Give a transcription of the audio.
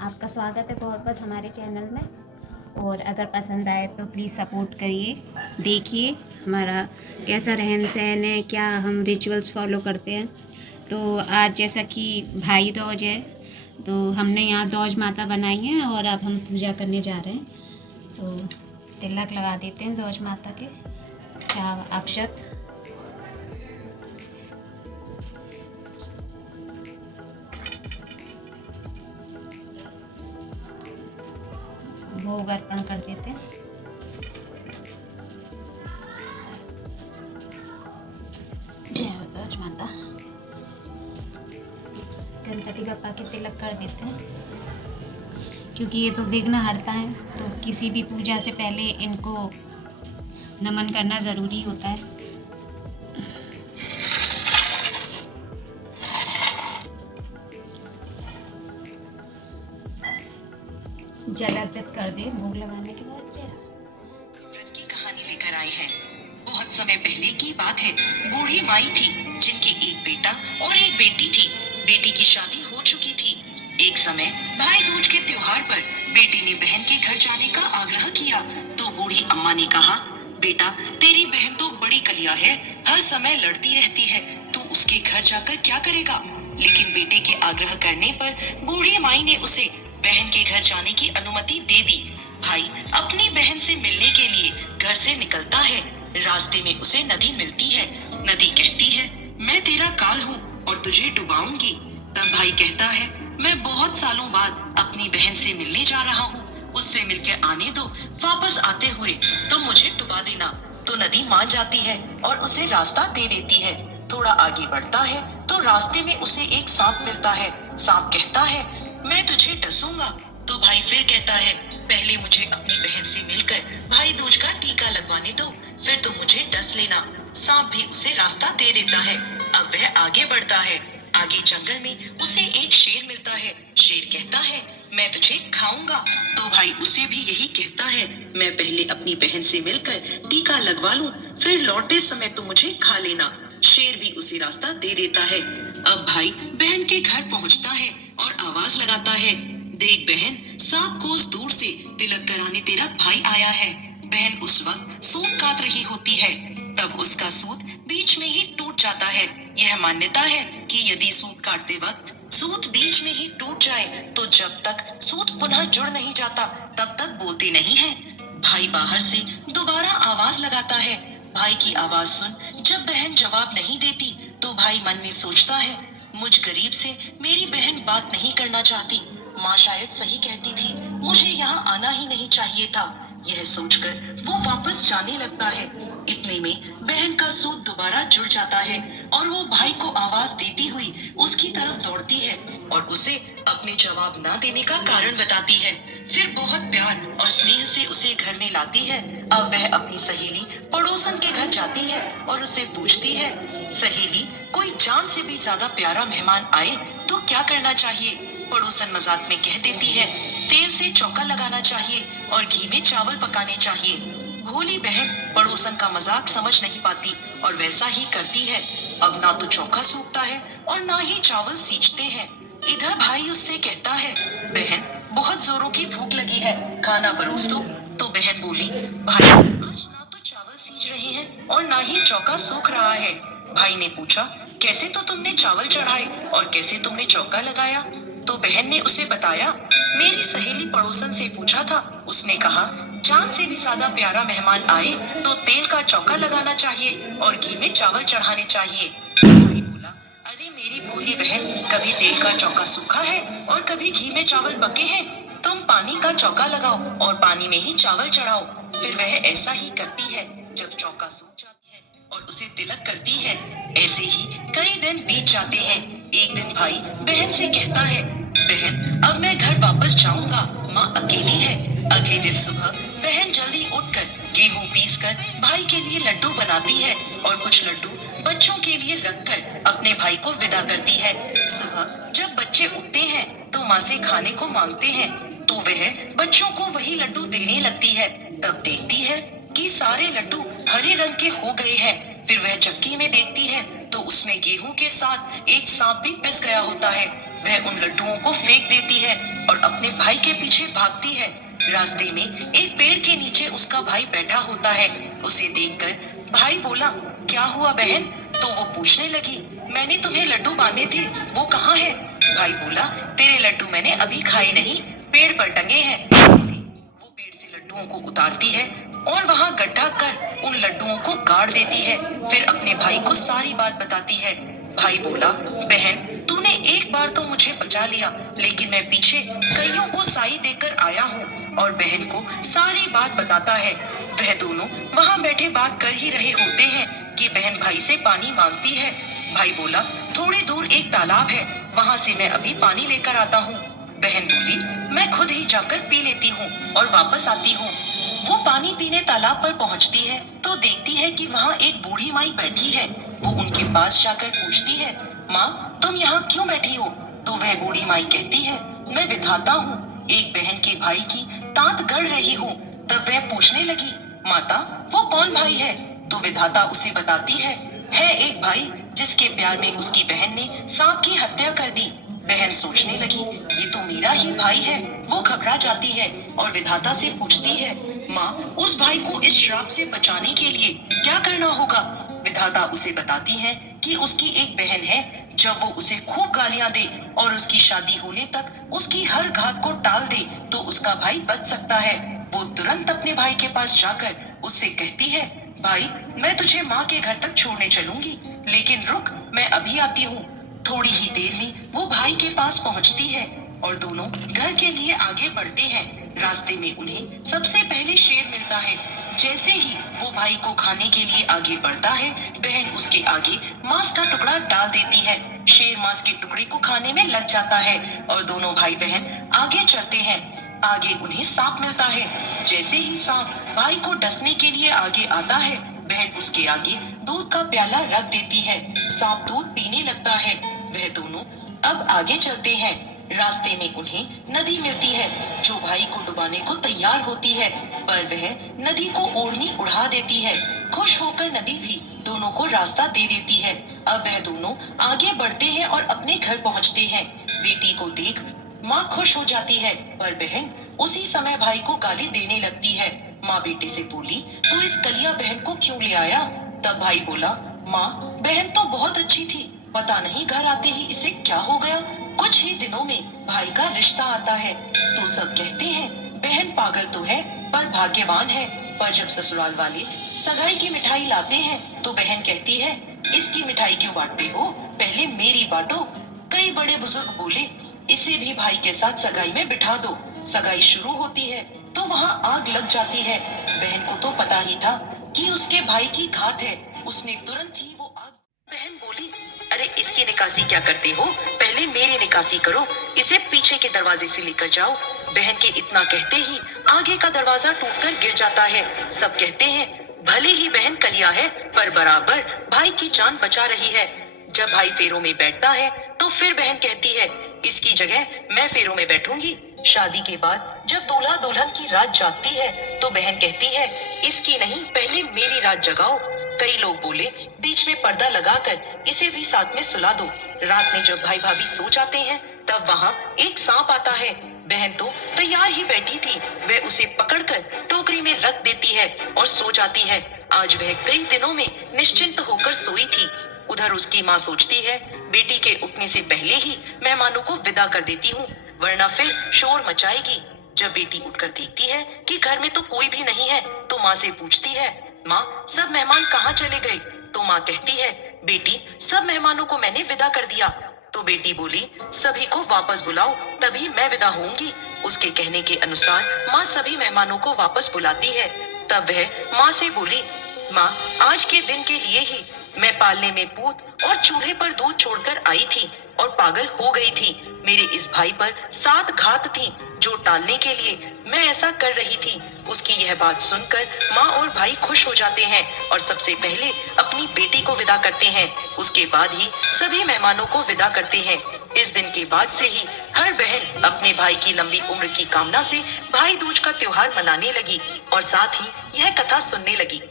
आपका स्वागत है बहुत बहुत हमारे चैनल में। और अगर पसंद आए तो प्लीज़ सपोर्ट करिए, देखिए हमारा कैसा रहन सहन है, क्या हम रिचुअल्स फॉलो करते हैं। तो आज जैसा कि भाई दूज है तो हमने यहाँ दूज माता बनाई है और अब हम पूजा करने जा रहे हैं। तो तिलक लगा देते हैं दूज माता के, चाव अक्षत। भोग अर्पण कर देते हैं। जय हो दूज माता। गणपति बप्पा के तिलक कर देते हैं क्योंकि ये तो विघ्न हरता है, तो किसी भी पूजा से पहले इनको नमन करना ज़रूरी होता है। जल अर्पित कर दे भोग लगाने के बाद। जय व्रत की कहानी लेकर आए हैं। बहुत समय पहले की बात है। बूढ़ी माई थी जिनके एक बेटा और एक बेटी थी। बेटी की शादी हो चुकी थी। एक समय भाई दूज के त्योहार पर बेटी ने बहन के घर जाने का आग्रह किया तो बूढ़ी अम्मा ने कहा, बेटा तेरी बहन तो बड़ी कलिया है, हर समय लड़ती रहती है, तू उसके घर जाकर क्या करेगा। लेकिन बेटे के आग्रह करने पर बूढ़ी माई ने उसे बहन के घर जाने की अनुमति दे दी। भाई अपनी बहन से मिलने के लिए घर से निकलता है। रास्ते में उसे नदी मिलती है। नदी कहती है, मैं तेरा काल हूँ और तुझे डुबाऊंगी। तब भाई कहता है, मैं बहुत सालों बाद अपनी बहन से मिलने जा रहा हूँ, उससे मिलकर आने दो, वापस आते हुए तो मुझे डुबा देना। तो नदी मान जाती है और उसे रास्ता दे देती है। थोड़ा आगे बढ़ता है तो रास्ते में उसे एक सांप मिलता है। सांप कहता है, मैं तुझे डसूंगा। तो भाई फिर कहता है, पहले मुझे अपनी बहन से मिलकर भाई दूज का टीका लगवाने दो, फिर तुम मुझे डस लेना। सांप भी उसे रास्ता दे देता है। अब वह आगे बढ़ता है। आगे जंगल में उसे एक शेर मिलता है। शेर कहता है, मैं तुझे खाऊंगा। तो भाई उसे भी यही कहता है, मैं पहले अपनी बहन से मिलकर टीका लगवा लूं, फिर लौटते समय तुम मुझे खा लेना। शेर भी उसे रास्ता दे देता है। अब भाई बहन के घर पहुंचता है और आवाज लगाता है, देख बहन, 7 कोस दूर से तिलक कराने तेरा भाई आया है। बहन उस वक्त सूत काट रही होती है। तब उसका सूत बीच में ही टूट जाता है। यह मान्यता है कि यदि सूत काटते वक्त सूत बीच में ही टूट जाए तो जब तक सूत पुनः जुड़ नहीं जाता तब तक बोलते नहीं है। भाई बाहर से दोबारा आवाज लगाता है। भाई की आवाज सुन जब बहन जवाब नहीं देती तो भाई मन में सोचता है, मुझ गरीब से मेरी बहन बात नहीं करना चाहती। माँ शायद सही कहती थी, मुझे यहाँ आना ही नहीं चाहिए था। यह सोचकर वो वापस जाने लगता है। इतने में बहन का सूत दोबारा जुड़ जाता है और वो भाई को आवाज देती हुई उसकी तरफ दौड़ती है और उसे अपने जवाब ना देने का कारण बताती है। फिर बहुत प्यार और स्नेह से उसे घर में लाती है। अब वह अपनी सहेली पड़ोसन के घर जाती है और उसे पूछती है, सहेली, कोई जान से भी ज्यादा प्यारा मेहमान आए तो क्या करना चाहिए। पड़ोसन मजाक में कह देती है, तेल से चौका लगाना चाहिए और घी में चावल पकाने चाहिए। भोली बहन पड़ोसन का मजाक समझ नहीं पाती और वैसा ही करती है। अब ना तो चौका सूखता है और ना ही चावल सींचते हैं। इधर भाई उससे कहता है, बहन बहुत जोरों की भूख लगी है, खाना परोस दो। तो बहन बोली, भाई आज ना तो चावल सींच रहे हैं और ना ही चौका सूख रहा है। भाई ने पूछा, कैसे तो तुमने चावल चढ़ाए और कैसे तुमने चौका लगाया। तो बहन ने उसे बताया, मेरी सहेली पड़ोसन से पूछा था, उसने कहा जान से भी ज्यादा प्यारा मेहमान आए तो तेल का चौका लगाना चाहिए और घी में चावल चढ़ाने चाहिए। भाई बोला, अरे मेरी भोली बहन, कभी तेल का चौका सूखा है और कभी घी में चावल पके हैं। तुम पानी का चौका लगाओ और पानी में ही चावल चढ़ाओ। फिर वह ऐसा ही करती है। जब चौका सूख जाती है और उसे तिलक करती है। ऐसे ही कई दिन बीत जाते हैं। एक दिन भाई बहन से कहता है, बहन अब मैं घर वापस जाऊंगा, माँ अकेली है। अगले दिन सुबह बहन जल्दी उठकर गेहूं पीसकर भाई के लिए लड्डू बनाती है और कुछ लड्डू बच्चों के लिए रखकर अपने भाई को विदा करती है। सुबह जब बच्चे उठते हैं तो माँ से खाने को मांगते हैं तो वह बच्चों को वही लड्डू देने लगती है। तब देखती है कि सारे लड्डू हरे रंग के हो गए हैं। फिर वह चक्की में देखती है तो उसमें गेहूं के साथ एक सांप भी पिस गया होता है। वह उन लड्डुओं को फेंक देती है और अपने भाई के पीछे भागती है। रास्ते में एक पेड़ के नीचे उसका भाई बैठा होता है। उसे देखकर भाई बोला, क्या हुआ बहन? तो वो पूछने लगी, मैंने तुम्हें लड्डू बांधे थे, वो कहाँ है? भाई बोला, तेरे लड्डू मैंने अभी खाए नहीं, पेड़ पर टंगे हैं। वो पेड़ से लड्डुओं को उतारती है और वहाँ गड्ढा कर उन लड्डुओं को गाड़ देती है। फिर अपने भाई को सारी बात बताती है। भाई बोला, बहन तूने एक बार तो मुझे बचा लिया, लेकिन मैं पीछे कईयों को साई देकर आया हूँ। और बहन को सारी बात बताता है। वह दोनों वहाँ बैठे बात कर ही रहे होते हैं कि बहन भाई से पानी मांगती है। भाई बोला, थोड़ी दूर एक तालाब है, वहाँ से मैं अभी पानी लेकर आता हूँ। बहन बोली, मैं खुद ही जाकर पी लेती हूँ और वापस आती हूँ। वो पानी पीने तालाब पर पहुँचती है तो देखती है कि वहाँ एक बूढ़ी माई बैठी है। वो उनके पास जाकर पूछती है, माँ तुम यहाँ क्यों बैठी हो? तो वह बूढ़ी माई कहती है, मैं विधाता हूँ, एक बहन के भाई की तांत गढ़ रही हूँ। तब वह पूछने लगी, माता वो कौन भाई है? तो विधाता उसे बताती है एक भाई जिसके प्यार में उसकी बहन ने सांप की हत्या कर दी। बहन सोचने लगी, ये तो मेरा ही भाई है। वो घबरा जाती है और विधाता से पूछती है, माँ उस भाई को इस श्राप से बचाने के लिए क्या करना होगा? विधाता उसे बताती है कि उसकी एक बहन है, जब वो उसे खूब गालियां दे और उसकी शादी होने तक उसकी हर घात को टाल दे तो उसका भाई बच सकता है। वो तुरंत अपने भाई के पास जाकर उससे कहती है, भाई मैं तुझे माँ के घर तक छोड़ने चलूंगी, लेकिन रुक मैं अभी आती हूँ। थोड़ी ही देर में वो भाई के पास पहुँचती है और दोनों घर के लिए आगे बढ़ते हैं। रास्ते में उन्हें सबसे पहले शेर मिलता है। जैसे ही वो भाई को खाने के लिए आगे बढ़ता है, बहन उसके आगे मांस का टुकड़ा डाल देती है। शेर मांस के टुकड़े को खाने में लग जाता है और दोनों भाई बहन आगे चलते हैं। आगे उन्हें सांप मिलता है। जैसे ही सांप भाई को डसने के लिए आगे आता है, बहन उसके आगे दूध का प्याला रख देती है। सांप दूध पीने लगता है। वह दोनों अब आगे चलते हैं। रास्ते में उन्हें नदी मिलती है जो भाई को डुबाने को तैयार होती है, पर वह नदी को ओढ़नी उड़ा देती है। खुश होकर नदी भी दोनों को रास्ता दे देती है। अब वह दोनों आगे बढ़ते हैं और अपने घर पहुंचते हैं। बेटी को देख माँ खुश हो जाती है, पर बहन उसी समय भाई को गाली देने लगती है। माँ बेटे से बोली, तू इस कलिया बहन को क्यों ले आया? तब भाई बोला, माँ बहन तो बहुत अच्छी थी, पता नहीं घर आते ही इसे क्या हो गया। कुछ ही दिनों में भाई का रिश्ता आता है तो सब कहते हैं बहन पागल तो है पर भाग्यवान है। पर जब ससुराल वाले सगाई की मिठाई लाते हैं तो बहन कहती है, इसकी मिठाई क्यों बांटते हो, पहले मेरी बांटो। कई बड़े बुजुर्ग बोले, इसे भी भाई के साथ सगाई में बिठा दो। सगाई शुरू होती है तो वहाँ आग लग जाती है। बहन को तो पता ही था कि उसके भाई की घात है। उसने तुरंत ही वो आग। बहन बोली, अरे इसकी निकासी क्या करते हो, पहले मेरी निकासी करो, इसे पीछे के दरवाजे से लेकर जाओ। बहन के इतना कहते ही आगे का दरवाजा टूटकर गिर जाता है। सब कहते हैं भले ही बहन कलिया है पर बराबर भाई की जान बचा रही है। जब भाई फेरों में बैठता है तो फिर बहन कहती है, इसकी जगह मैं फेरों में बैठूंगी। शादी के बाद जब दूल्हा दुल्हन की रात जागती है तो बहन कहती है, इसकी नहीं पहले मेरी रात जगाओ। कई लोग बोले, बीच में पर्दा लगाकर इसे भी साथ में सुला दो। रात में जब भाई भाभी सो जाते हैं तब वहाँ एक सांप आता है। बहन तो तैयार ही बैठी थी, वह उसे पकड़कर टोकरी में रख देती है और सो जाती है। आज वह कई दिनों में निश्चिंत होकर सोई थी। उधर उसकी माँ सोचती है, बेटी के उठने से पहले ही मेहमानों को विदा कर देती हूँ, वरना फिर शोर मचाएगी। जब बेटी उठकर देखती है कि घर में तो कोई भी नहीं है तो माँ से पूछती है, माँ सब मेहमान कहाँ चले गए? तो माँ कहती है, बेटी सब मेहमानों को मैंने विदा कर दिया। तो बेटी बोली, सभी को वापस बुलाओ तभी मैं विदा होंगी। उसके कहने के अनुसार माँ सभी मेहमानों को वापस बुलाती है। तब वह माँ से बोली, माँ आज के दिन के लिए ही मैं पालने में पूत और चूल्हे पर दूध छोड़कर आई थी और पागल हो गई थी। मेरे इस भाई पर 7 घात थी जो टालने के लिए मैं ऐसा कर रही थी। उसकी यह बात सुनकर माँ और भाई खुश हो जाते हैं और सबसे पहले अपनी बेटी को विदा करते हैं। उसके बाद ही सभी मेहमानों को विदा करते हैं। इस दिन के बाद से ही हर बहन अपने भाई की लंबी उम्र की कामना से भाई दूज का त्योहार मनाने लगी और साथ ही यह कथा सुनने लगी।